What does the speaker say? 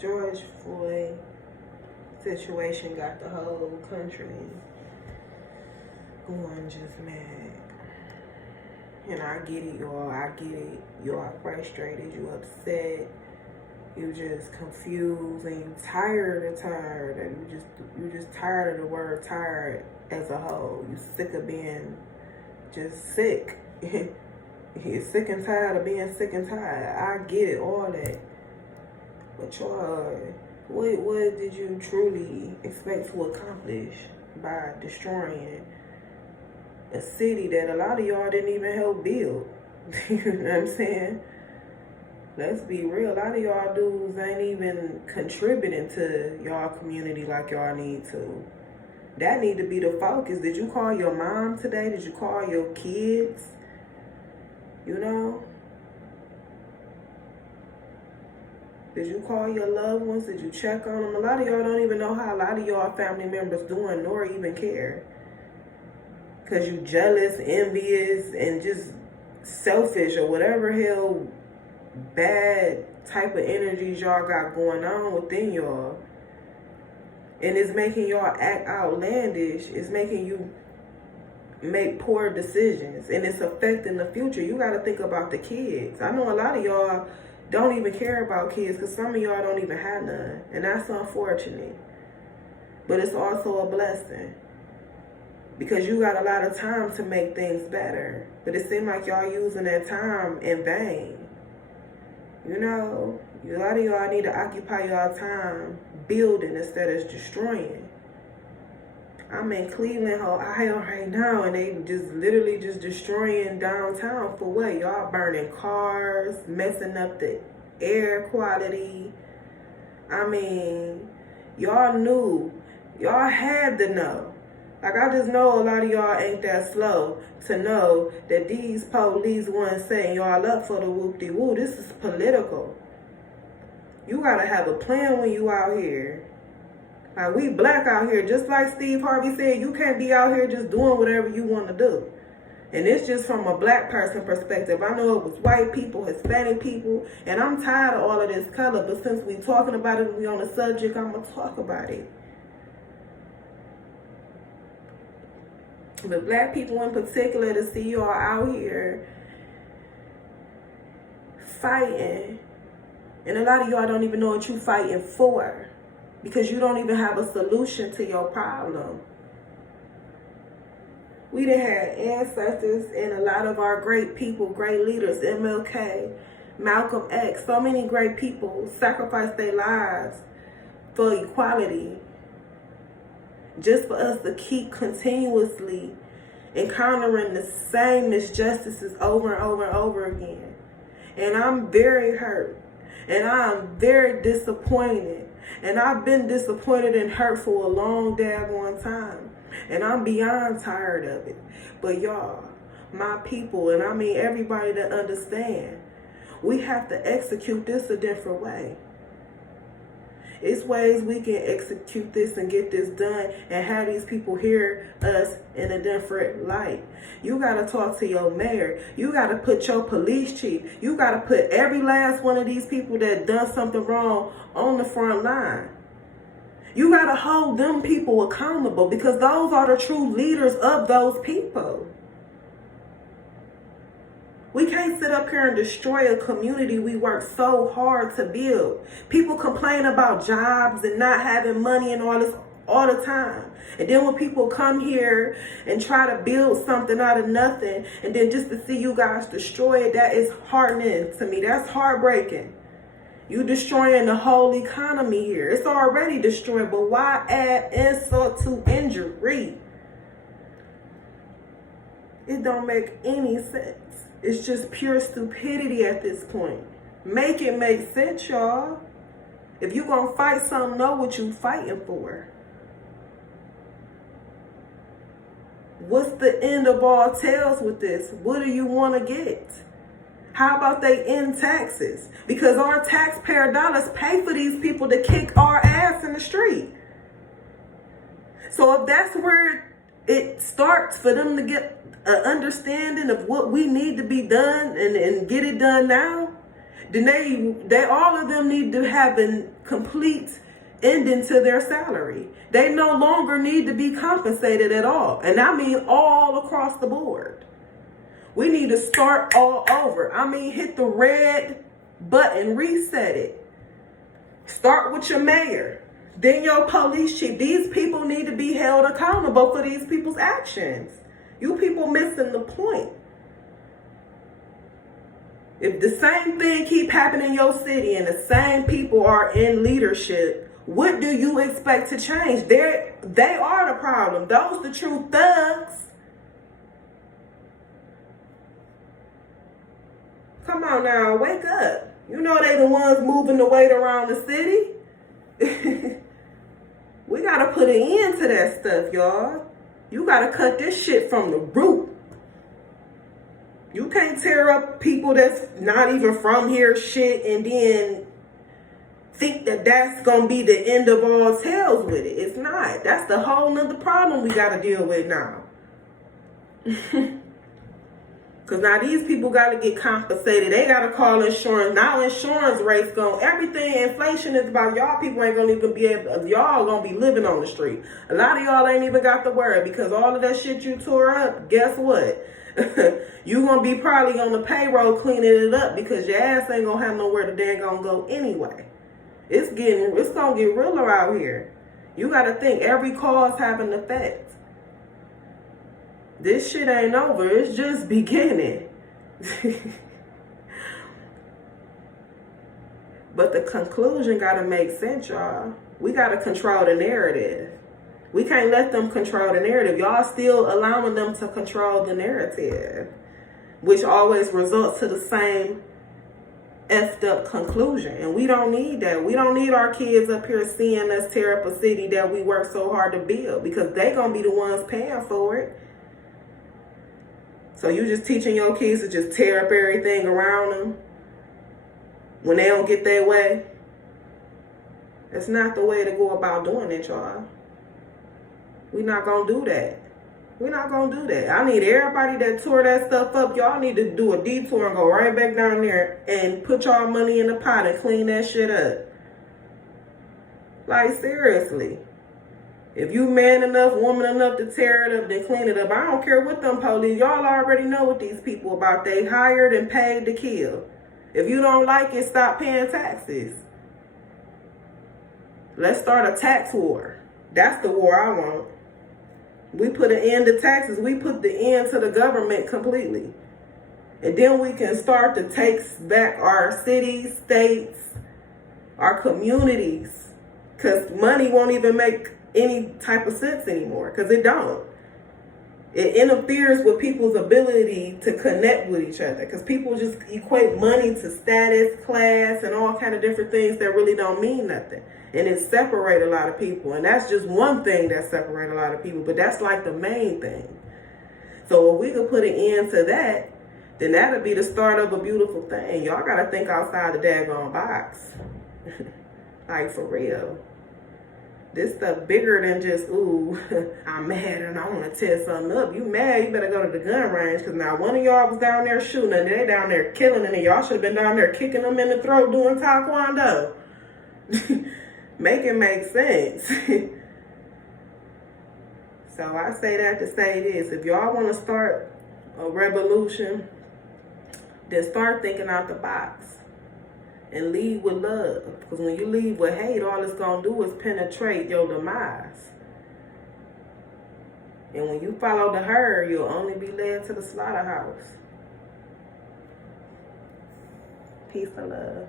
George Floyd situation got the whole country going just mad. And I get it, y'all. I get it. You are frustrated. You upset. You just confused, and you tired, and you just tired of the word tired as a whole. You sick of being just sick. You're sick and tired of being sick and tired. I get it, all that. But y'all, what did you truly expect to accomplish by destroying a city that a lot of y'all didn't even help build? You know what I'm saying? Let's be real. A lot of y'all dudes ain't even contributing to y'all community like y'all need to. That need to be the focus. Did you call your mom today? Did you call your kids? You know? Did you call your loved ones? Did you check on them? A lot of y'all don't even know how a lot of y'all family members doing, nor even care. Because you jealous, envious, and just selfish, or whatever hell bad type of energies y'all got going on within y'all. And it's making y'all act outlandish. It's making you make poor decisions. And it's affecting the future. You got to think about the kids. I know a lot of y'all don't even care about kids, because some of y'all don't even have none. And that's unfortunate. But it's also a blessing, because you got a lot of time to make things better. But it seems like y'all using that time in vain. You know, a lot of y'all need to occupy y'all time building instead of destroying. I'm in Cleveland, Ohio right now, and they just literally just destroying downtown for what? Y'all burning cars, messing up the air quality. I mean, y'all knew. Y'all had to know. Like, I just know a lot of y'all ain't that slow to know that these police wasn't setting y'all up for the whoop-de-woo. This is political. You gotta have a plan when you out here. Like, we black out here. Just like Steve Harvey said, you can't be out here just doing whatever you want to do. And it's just from a black person perspective. I know it was white people, Hispanic people, and I'm tired of all of this color. But since we talking about it, we on the subject, I'm going to talk about it. But black people in particular, to see y'all out here fighting, and a lot of y'all don't even know what you fighting for, because you don't even have a solution to your problem. We done had ancestors and a lot of our great people, great leaders, MLK, Malcolm X, so many great people sacrificed their lives for equality, just for us to keep continuously encountering the same injustices over and over and over again. And I'm very hurt. And I'm very disappointed. And I've been disappointed and hurt for a long daggone time. And I'm beyond tired of it. But y'all, my people, and I mean everybody that understand, we have to execute this a different way. It's ways we can execute this and get this done and have these people hear us in a different light. You got to talk to your mayor. You got to put your police chief. You got to put every last one of these people that done something wrong on the front line. You got to hold them people accountable, because those are the true leaders of those people. We can't sit up here and destroy a community we work so hard to build. People complain about jobs and not having money and all this all the time. And then when people come here and try to build something out of nothing, and then just to see you guys destroy it, that is heartening to me. That's heartbreaking. You destroying the whole economy here. It's already destroyed, but why add insult to injury? It don't make any sense. It's just pure stupidity at this point. Make it make sense, y'all. If you're going to fight something, know what you're fighting for. What's the end of all tales with this? What do you want to get? How about they end taxes? Because our taxpayer dollars pay for these people to kick our ass in the street. So if that's where it starts, for them to get an understanding of what we need to be done and get it done now, then they all of them need to have a complete ending to their salary. They no longer need to be compensated at all. And I mean all across the board. We need to start all over. I mean, hit the red button, reset it. Start with your mayor, then your police chief. These people need to be held accountable for these people's actions. You people missing the point. If the same thing keep happening in your city and the same people are in leadership, what do you expect to change? They are the problem. Those the true thugs. Come on now, wake up. You know they the ones moving the weight around the city. We gotta put an end to that stuff, y'all. You gotta cut this shit from the root. You can't tear up people that's not even from here shit and then think that that's gonna be the end of all tales with it. It's not. That's the whole nother problem we gotta deal with now. Because now these people got to get compensated. They got to call insurance. Now insurance rates going. Everything, inflation is about y'all people ain't going to even be able, y'all going to be living on the street. A lot of y'all ain't even got the word because all of that shit you tore up, guess what? You going to be probably on the payroll cleaning it up because your ass ain't going to have nowhere to dang going to go anyway. It's going to get realer out here. You got to think every cause have an effect. This shit ain't over. It's just beginning. But the conclusion got to make sense, y'all. We got to control the narrative. We can't let them control the narrative. Y'all still allowing them to control the narrative, which always results to the same effed up conclusion. And we don't need that. We don't need our kids up here seeing us tear up a city that we worked so hard to build because they going to be the ones paying for it. So you just teaching your kids to just tear up everything around them when they don't get their way? That's not the way to go about doing it, y'all. We're not going to do that. We're not going to do that. I need everybody that tore that stuff up, y'all need to do a detour and go right back down there and put y'all money in the pot and clean that shit up. Like, seriously. If you man enough, woman enough to tear it up, then clean it up. I don't care what them police. Y'all already know what these people about. They hired and paid to kill. If you don't like it, stop paying taxes. Let's start a tax war. That's the war I want. We put an end to taxes. We put the end to the government completely. And then we can start to take back our cities, states, our communities. Because money won't even make any type of sense anymore, because it don't. It interferes with people's ability to connect with each other, because people just equate money to status, class, and all kind of different things that really don't mean nothing. And it separates a lot of people, and that's just one thing that separates a lot of people, but that's like the main thing. So if we could put an end to that, then that'll be the start of a beautiful thing. Y'all gotta think outside the daggone box. Like, for real. This stuff bigger than just, ooh, I'm mad and I want to tear something up. You mad, you better go to the gun range, because now one of y'all was down there shooting and they down there killing, and y'all should have been down there kicking them in the throat doing taekwondo. Make it make sense. So I say that to say this. If y'all want to start a revolution, then start thinking out the box. And lead with love. Because when you lead with hate, all it's going to do is penetrate your demise. And when you follow the herd, you'll only be led to the slaughterhouse. Peace and love.